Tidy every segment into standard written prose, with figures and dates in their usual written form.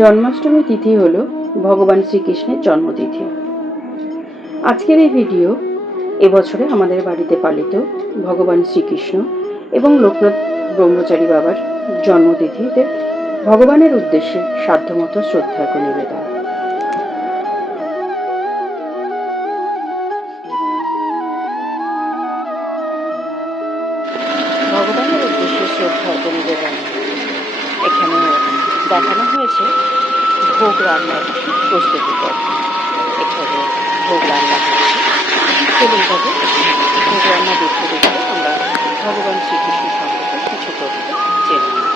জন্মাষ্টমী তিথি হল ভগবান শ্রীকৃষ্ণের জন্মতিথি। আজকের এই ভিডিও এবছরে আমাদের বাড়িতে পালিত ভগবান শ্রীকৃষ্ণ এবং লোকনাথ ব্রহ্মচারী বাবার জন্মতিথিতে ভগবানের উদ্দেশ্যে সাধ্যমতো শ্রদ্ধার্ঘ নিবেদন। ভগবানের উদ্দেশ্যে শ্রদ্ধার্ঘ নিবেদন এখানে দেখানো হয়েছে ভোগ রান্নার প্রস্তুতি পর্ব। এখানে ভোগ রান্না হচ্ছে। চলুন তবে ভোগ রান্না দেখতে দেখতে আমরা ভগবান শ্রীকৃষ্ণ সম্পর্কে কিছু তথ্য জেনে নিই।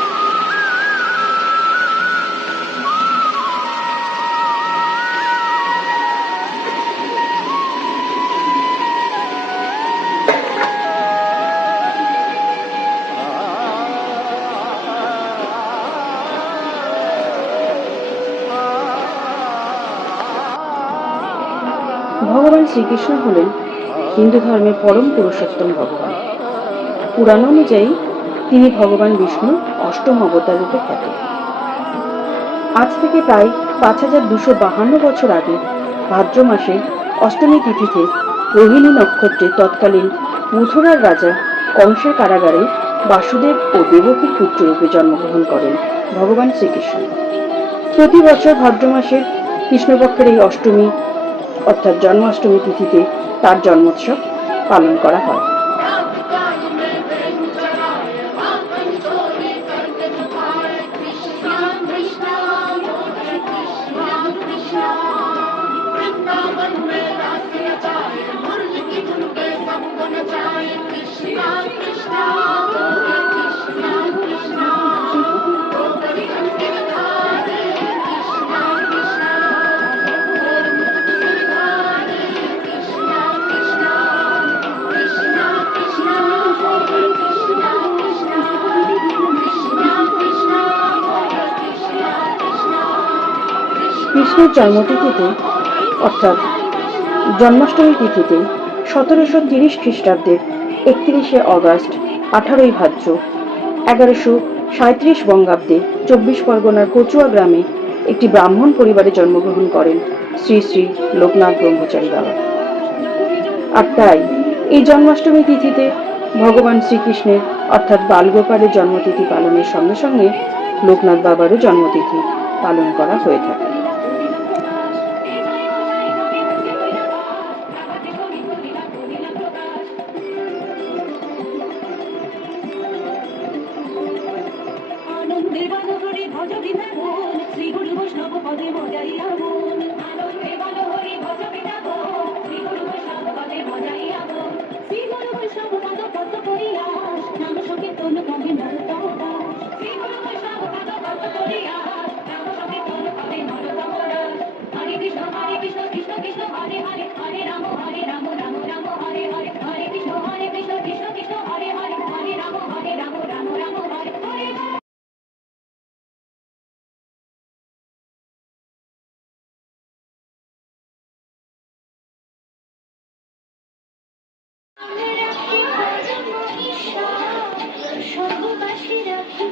ভগবান শ্রীকৃষ্ণ হলেন হিন্দু ধর্মের পরম পুরুষোত্তম ভগবান। পুরাণ অনুযায়ী তিনি ভগবান বিষ্ণুর অষ্টম অবতার রূপে খ্যাত। আজ থেকে প্রায় 5252 বছর আগে ভাদ্র মাসে অষ্টমী তিথিতে রোহিণী নক্ষত্রে তৎকালীন মথুরার রাজা কংসের কারাগারে বাসুদেব ও দেবকীর পুত্ররূপে জন্মগ্রহণ করেন ভগবান শ্রীকৃষ্ণ। প্রতি বছর ভাদ্র মাসের কৃষ্ণপক্ষের এই অষ্টমী অর্থাৎ জন্মাষ্টমী তিথিতে তার জন্মোৎসব পালন করা হয়। কৃষ্ণের জন্মতিথিতে অর্থাৎ জন্মাষ্টমী তিথিতে 1730 খ্রিস্টাব্দের 31শে অগাস্ট, 18ই ভাদ্র, 1137 বঙ্গাব্দে 24 পরগনার কচুয়া গ্রামে একটি ব্রাহ্মণ পরিবারে জন্মগ্রহণ করেন শ্রী শ্রী লোকনাথ ব্রহ্মচারী বাবা। আর তাই এই জন্মাষ্টমী তিথিতে ভগবান শ্রীকৃষ্ণের অর্থাৎ বালগোপালের জন্মতিথি পালনের সঙ্গে সঙ্গে লোকনাথ বাবারও জন্মতিথি পালন করা হয়ে থাকে। সর্ববাসী রাখি